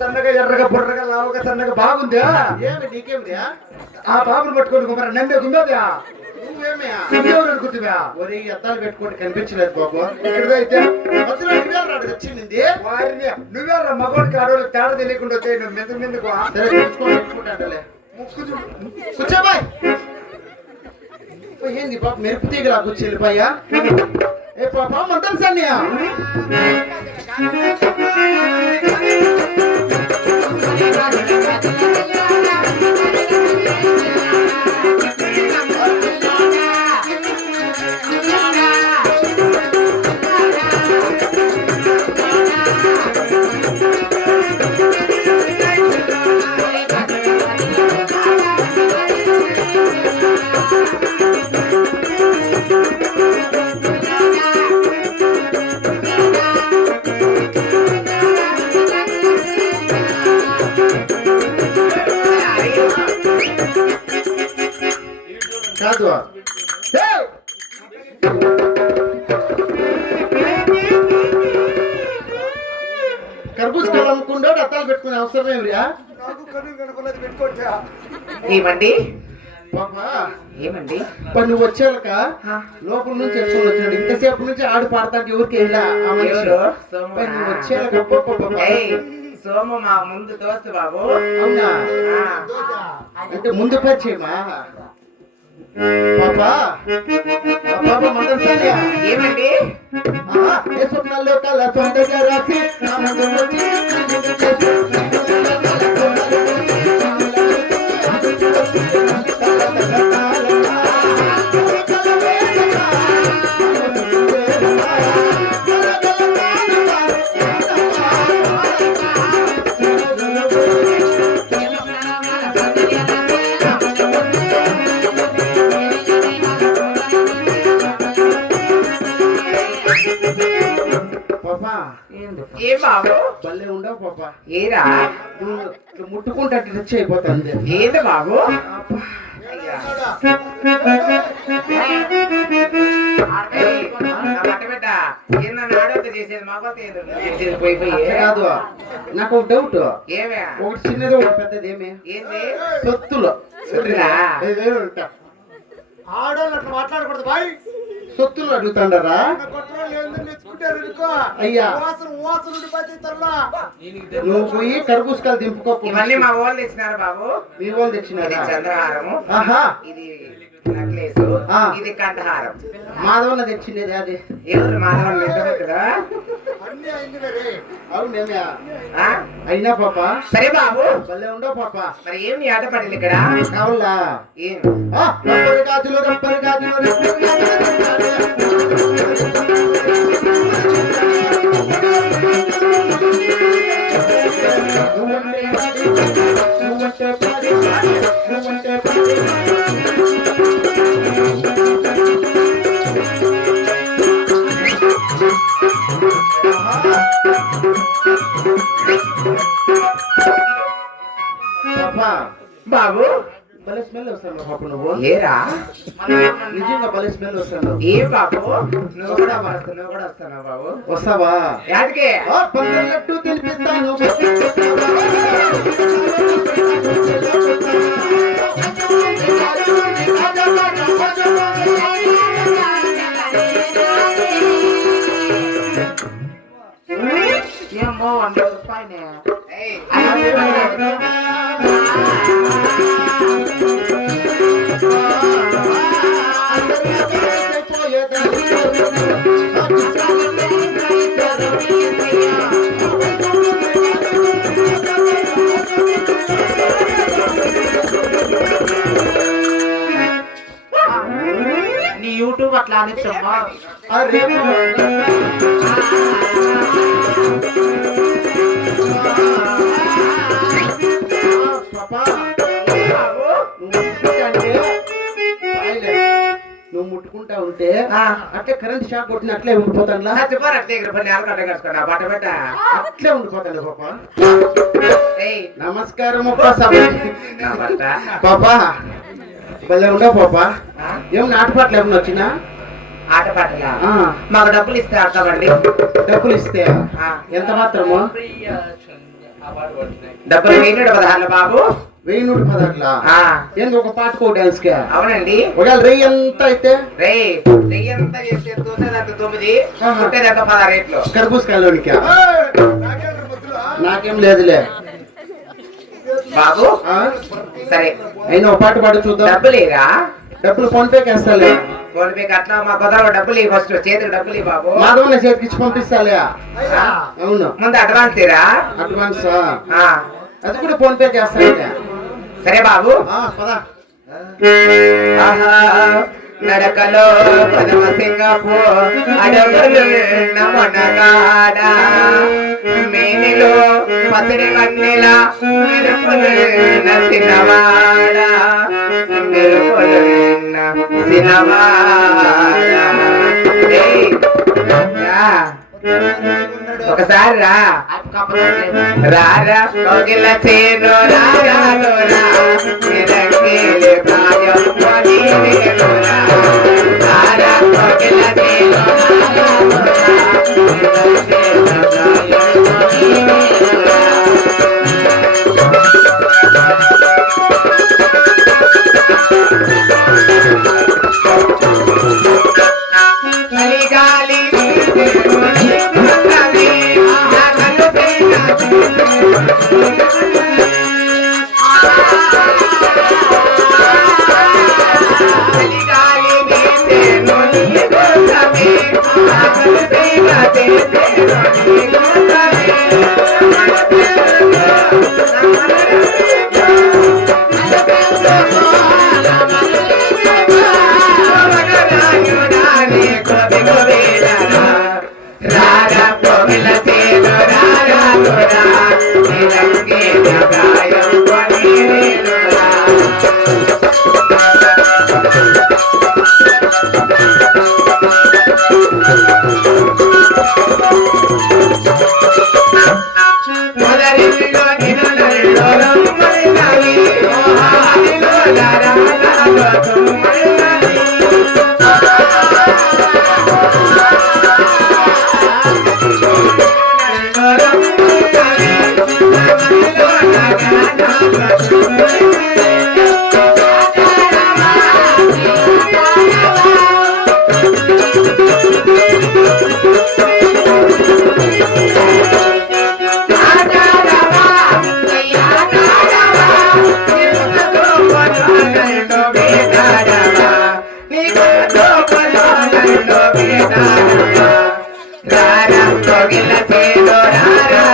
సన్నగా ఎర్రగా బుర్రగా లావుగా సన్నగా బాగుందా? ఏమి నీకేమిరా? ఆ బాబుని పట్టుకోండి కుమార నన్నే గుందా నువ్వేమే అనుకుంటున్నా? ఒరే అద్దాలు పెట్టుకోండి కనిపించలేదు బాబు. ఇక్కడైతే మధ్యలో నువ్వే వచ్చింది. వారిని నువ్వే మగోడికి ఆడవాళ్ళకి తేడా తెలియకుండా వచ్చాయి. నువ్వు మెందుకు మెందుకు సరే పెట్టుకుంటాడలే. కూర్చోబాయ్. ఏంది పాప మెరుపు తీగలా కూర్చెళ్ళిపోయా? ఏ పాప మంటలు సన్నయా కాదు కర్బూజ్ కాలం అమ్ముకుంటా అత్తాలు పెట్టుకునే అవసరం ఏమిరా? ఏమండి పాపా ఏమండి నువ్వు వచ్చాక లోపల నుంచి ఎత్తుకొని వచ్చాడు. ఇంతసేపు నుంచి ఆడు పాడతానికి ఎవరికి వెళ్ళా నువ్వు వచ్చాక సోము మా ముందు దోస్తు బాబు. అవునా? అంటే ముందు పరిచయమా పాపా? పాపా మటన్ సాలియా ఏమండి ఏ స్వప్నాల్లో కల తొందరగా రాసి ఏ బాబు భలే ఉండవు పాపా. ఏరా ముట్టుకుంటే టచ్ అయిపోతుంది. ఏది బాబు? కాదు నాకు ఒక డౌట్. ఏమే? ఒకటి చిన్నది ఒకటి పెద్దది. ఏమి? ఏంది? సొత్తులు. ఆడోళ్ళు అట్లా మాట్లాడకూడదు బాయ్. సొత్తులు అడుగుతాండారా? అయ్యా నువ్వు పోయి కర్బూజకాయలు దింపుకో. ఇవన్నీ మా వాళ్ళు తెచ్చినారు బాబు. మీ వాళ్ళు తెచ్చినారా? చంద్రహారము, ఇది నెక్లెస్, ఇది కంఠహారం. మాధవన్న తెచ్చినది అది. ఎవరు మాధవన్ కదా? అవునేమే అయినా పాప. సరే బాబు భలే ఉండవు పాప. మరి ఏమి ఆట పడింది ఇక్కడ? కావాలా? ఏం రబ్బరు గాజులు రబ్బరు గాజులు బాబు భలే స్మెల్ వస్తాను పాప. నువ్వు ఏరా నిజంగా భలే స్మెల్ వస్తాను. ఏ బాబు నువ్వు కూడా వస్తున్నావు బాబు? వస్తావా? యాదకే పందలట్టు తెలిపిస్తాను. ఏమో 100 రూపాయలు నీ యూట్యూబ్ అట్లా అనిచ్చమ్మా. అరే నువ్వు ముట్టుకుంటా ఉంటే అట్లే కరెంట్ షాక్ కొట్టిన అట్లే ఉండిపోతాను. అట్లే ఉండిపోతాను పాపా. నమస్కారం పాపా. భలే ఉండవు పాపా. ఏం నాటపాటలు ఏమన్నా వచ్చినా? ఆటపాటలా? మాకు డబ్బులు ఇస్తే ఆడతామండి. డబ్బులు ఇస్తే ఎంత మాత్రము? డబ్బులు 1016 బాబు. 1016. ఏంది ఒక పాటకు డాన్స్ కి? అవునండి. ఒకవేళ రెయ్యి ఎంత అయితే? రెయ్యి ఎంత చేస్తే దోసేదంత 9, పుట్టేదంత 16 రేట్లు. కర్బూజకాయలోనికి నాకేం లేదులే బాబు. సరే అయినా ఒక పాట పాడు చూద్దాం. డబ్బులేరా? డబ్బులు ఫోన్ పేకి వేస్తాలే. ఫోన్ పేకి అట్లా మా కుదరలో డబ్బులు ఫస్ట్ చేతికి డబ్బులు బాబు. మాధవన్న చేతికి ఇచ్చి పంపిస్తాలే. అవును. ముందు అడ్వాన్స్ తీరా? అడ్వాన్స్ అది కూడా ఫోన్ పేకి వేస్తాలే. సరే బాబు. పదా. నడకలో పదమ సింగపూర్ అడవులు నమనగాడ మేనిలో పసిడి వన్నెల మెరుపులు నసినవాడ మెరుపులు సినవాడ. ఒకసారి రా రారా కోగిల చేను రారా ప్రాయం రారా కోగిల చేను రారా కోగిల చేను రారా